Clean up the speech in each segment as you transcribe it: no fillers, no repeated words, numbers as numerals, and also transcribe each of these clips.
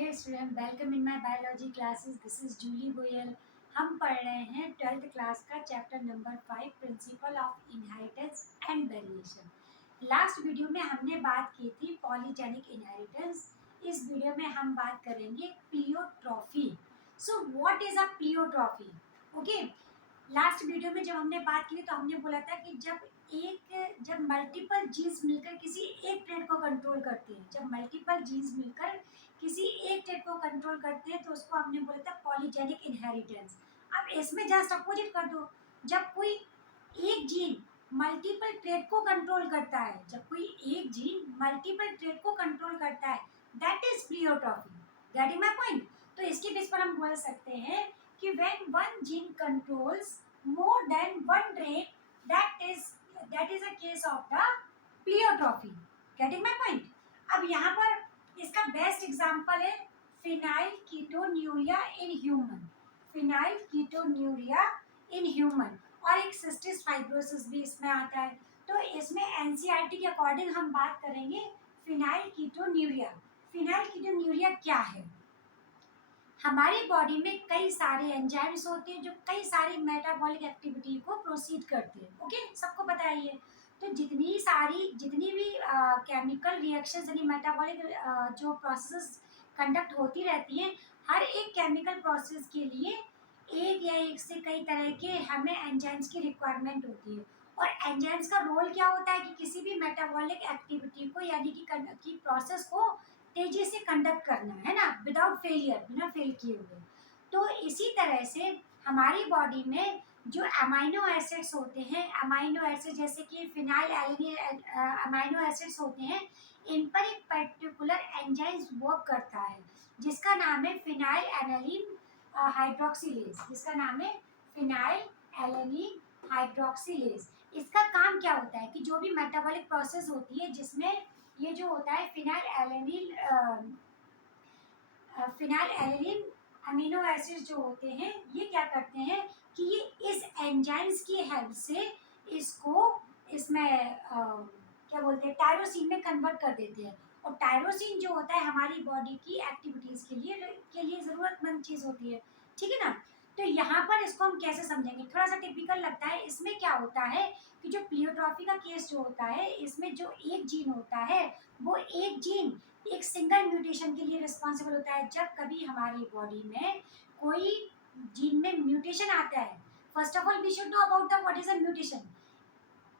Hello student, welcome in my biology classes. This is Julie Goyal. हम पढ़ रहे हैं 12th क्लास का chapter number 5, principle of inheritance and variation. Last video में हमने बात की थी पॉलीजेनिक इनहेरिटेंस। इस वीडियो में हम बात करेंगे pleiotropy. So what is a pleiotropy? Okay, last video में जब हमने बात की तो हमने बोला था कि जब मल्टीपल जीन्स मिलकर किसी एक ट्रेट को कंट्रोल करते हैं, जब मल्टीपल जीन्स मिलकर किसी एक ट्रेट को कंट्रोल करते हैं तो उसको हमने बोला था पॉलीजेनिक इनहेरिटेंस। अब इसमें जस्ट अपोजिट कर दो, जब कोई एक जीन मल्टीपल ट्रेट को कंट्रोल करता है, जब कोई एक जीन मल्टीपल ट्रेट को कंट्रोल करता है, that is pleiotropy. Getting my point? तो इसके बेस पर हम बोल सकते हैं कि when one gene controls more than one trait, that is a case of the pleiotropy. Getting my point? अब यहाँ पर इसका बेस्ट एग्जांपल है phenyl ketonuria in human. Phenyl ketonuria in human और एक सिस्टिस फाइब्रोसिस भी इसमें आता है। तो इसमें एनसीईआरटी के अकॉर्डिंग हम बात करेंगे फिनाइल कीटोन्यूरिया। फिनाइल कीटोन्यूरिया क्या है? हमारी बॉडी में कई सारे एंजाइम्स होते हैं जो कई सारी मेटाबॉलिक एक्टिविटी को प्रोसीड करते हैं। ओके, सबको पता है ये। तो जितनी भी केमिकल रिएक्शंस यानी मेटाबॉलिक जो प्रोसेस कंडक्ट होती रहती हैं, हर एक केमिकल प्रोसेस के लिए एक या एक से कई तरह के हमें एंजाइम्स की रिक्वायरमेंट होती है। और एंजाइम्स का रोल क्या होता है कि किसी भी मेटाबॉलिक एक्टिविटी को यानी कि प्रोसेस को तेजी से कंडक्ट करना है ना, विदाउट फेलियर, बिना फेल किए हुए। तो इसी तरह से हमारी बॉडी में जो अमाइनो एसिड्स होते हैं, अमाइनो एसिड जैसे कि फिनाइल एलिनिन अमाइनो एसिड्स होते हैं, इन पर एक पर्टिकुलर एंजाइम वर्क करता है जिसका नाम है फिनाइल एलानिन हाइड्रोक्सिलेज। जिसका नाम है फिनाइल एलानिन हाइड्रोक्सिलेज। इसका काम क्या होता है कि जो भी मेटाबॉलिक प्रोसेस होती है जिसमें ये जो होता है फिनाइल एलानिन अमीनो एसिड जो होते हैं, ये क्या करते हैं कि ये इस एंजाइम्स की हेल्प से इसको इसमें क्या बोलते हैं, टायरोसिन में कन्वर्ट कर देते हैं। और टायरोसिन जो होता है हमारी बॉडी की एक्टिविटीज के लिए जरूरतमंद चीज होती है। ठीक है ना? तो यहाँ पर इसको हम कैसे समझेंगे? थोड़ा सा टिपिकल लगता है। इसमें क्या होता है कि जो प्लियोट्रॉफी का केस जो होता है, इसमें जो एक जीन होता है वो एक जीन एक सिंगल म्यूटेशन के लिए रिस्पॉन्सिबल होता है। जब कभी हमारी बॉडी में कोई जीन में म्यूटेशन आता है, first of all we should know about the what is a mutation.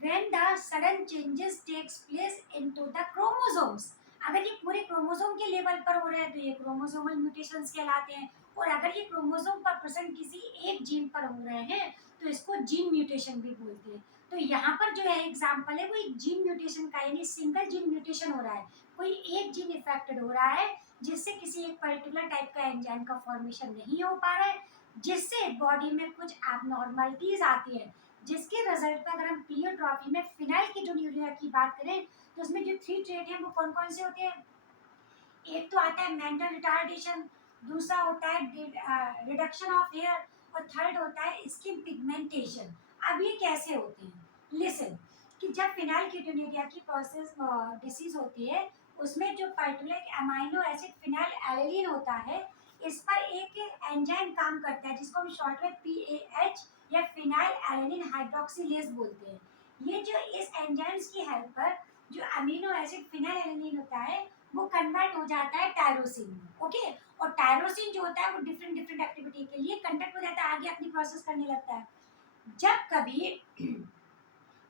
when the sudden changes takes place into the chromosomes, अगर ये पूरे क्रोमोसोम के लेवल पर हो रहे हैं तो ये क्रोमोसोमल म्यूटेशंस कहलाते हैं। और अगर ये क्रोमोसोम पर प्रेजेंट किसी एक जीन पर हो रहे हैं तो इसको जीन म्यूटेशन भी बोलते हैं। तो यहाँ पर जो है एग्जांपल है वो एक जीन म्यूटेशन का, यानी सिंगल जीन म्यूटेशन हो रहा है, कोई एक जीन इफेक्टेड हो रहा है जिससे किसी एक पर्टिकुलर टाइप का एंजाइम का फॉर्मेशन नहीं हो पा रहा है, जिससे बॉडी में कुछ एबनॉर्मलिटीज आती है, जिसके रिजल्ट पर अगर हम प्लियोट्रॉफी में फिनाइल कीटोन्यूरिया की बात करें तो उसमें जो 3 ट्रेट हैं वो कौन कौन से होते हैं? एक तो आता है मेंटल रिटार्डेशन, दूसरा होता है रिडक्शन ऑफ हेयर, और थर्ड होता है स्किन पिगमेंटेशन। अब ये कैसे होते हैं? लिसन, कि जब फिनाइल कीटोन्यूरिया की प्रोसेस डिसीज होती है, उसमें जो particular amino acid phenyl alanine होता है, इस पर एक एंजाइम काम करता है जिसको हम शॉर्ट में पीएएच या फिनाइल एलानिन हाइड्रोक्सिलेज बोलते हैं। ये जो इस एंजाइम्स की हेल्प पर जो अमीनो एसिड फिनाइल एलानिन होता है वो कन्वर्ट हो जाता है टायरोसिन में। ओके, और टायरोसिन जो होता है वो डिफरेंट डिफरेंट एक्टिविटी के लिए कंडक्ट हो जाता है, आगे अपनी प्रोसेस करने लगता है। जब कभी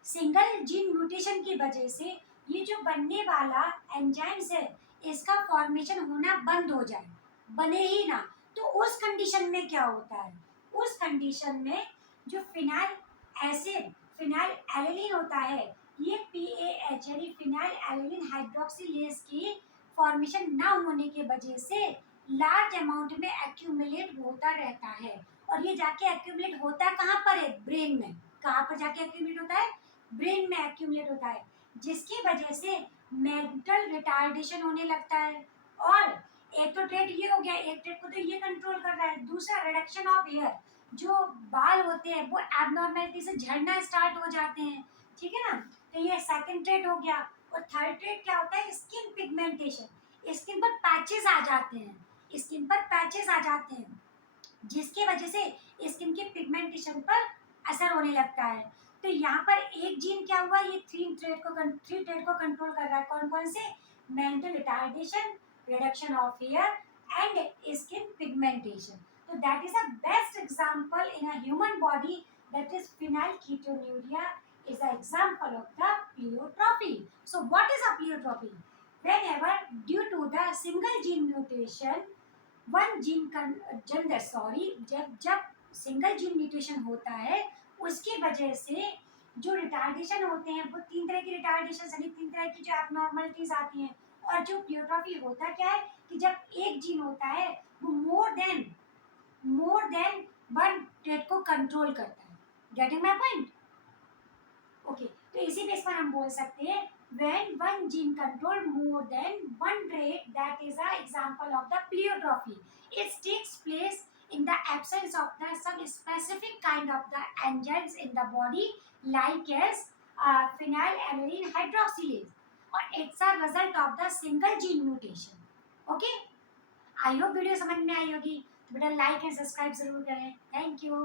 सिंगल जीन म्यूटेशन की वजह से ये जो बनने वाला एंजाइम्स है इसका फॉर्मेशन होना बंद हो जाए, बने ही ना, तो उस कंडीशन में क्या होता है? उस कंडीशन में जो फिनाइल एलानिन होता है, ये पीएएच यानी फिनाइल एलानिन हाइड्रोक्सिलेज की फॉर्मेशन ना होने के वजह से लार्ज अमाउंट में एक्यूमुलेट होता रहता है। और ये जाके एक्यूमुलेट होता कहाँ पर है? ब्रेन में। कहाँ पर जाके एक्यूमुलेट होता है? ब्रेन में एक्यूमुलेट होता है, जिसकी वजह से मेंटल रिटार्डेशन होने लगता है। और एक तो ट्रेट ये हो गया, एक ट्रेट को तो ये कंट्रोल कर रहा है, दूसरा रिडक्शन ऑफ हेयर, जो बाल होते हैं वो एबनॉर्मेलिटी से झड़ना स्टार्ट हो जाते हैं। ठीक है ना? तो ये सेकंड ट्रेट हो गया। और थर्ड ट्रेट क्या होता है? स्किन पिगमेंटेशन, स्किन पर पैचेस आ जाते हैं। स्किन पर पैचेस आ जाते हैं, जिसकी वजह से स्किन के पिगमेंटेशन पर असर होने लगता है। तो यहाँ पर एक जीन क्या हुआ, ये थ्री ट्रेड को कंट्रोल कर रहा है। कौन कौन से? Mental retardation, reduction of hair and skin pigmentation. तो that is a best example in a human body, that is phenylketonuria is an example of the pleiotropy. So what is a pleiotropy? Whenever due to the single gene mutation one gene जब जब single gene mutation होता है, उसकी वजह से जो retardation होते हैं वो तीन तरह की रिटार्डेशन, यानी तीन तरह की जो एबनॉर्मलिटीज आती हैं। और जो प्लियोट्रॉफी होता क्या है कि जब एक जीन होता है वो मोर देन वन ट्रेट को कंट्रोल करता है। Getting my point? ओके, तो इसी बेस पर हम बोल सकते हैं when one gene control more than one trait, that is an example of the pleiotropy. It takes place in the absence of the some specific kind of the enzymes in the body, like as phenylalanine hydroxylase, or it's a result of the single gene mutation. Okay, I hope video समझ में आई होगी। तो बेटा like and subscribe जरूर करें। Thank you.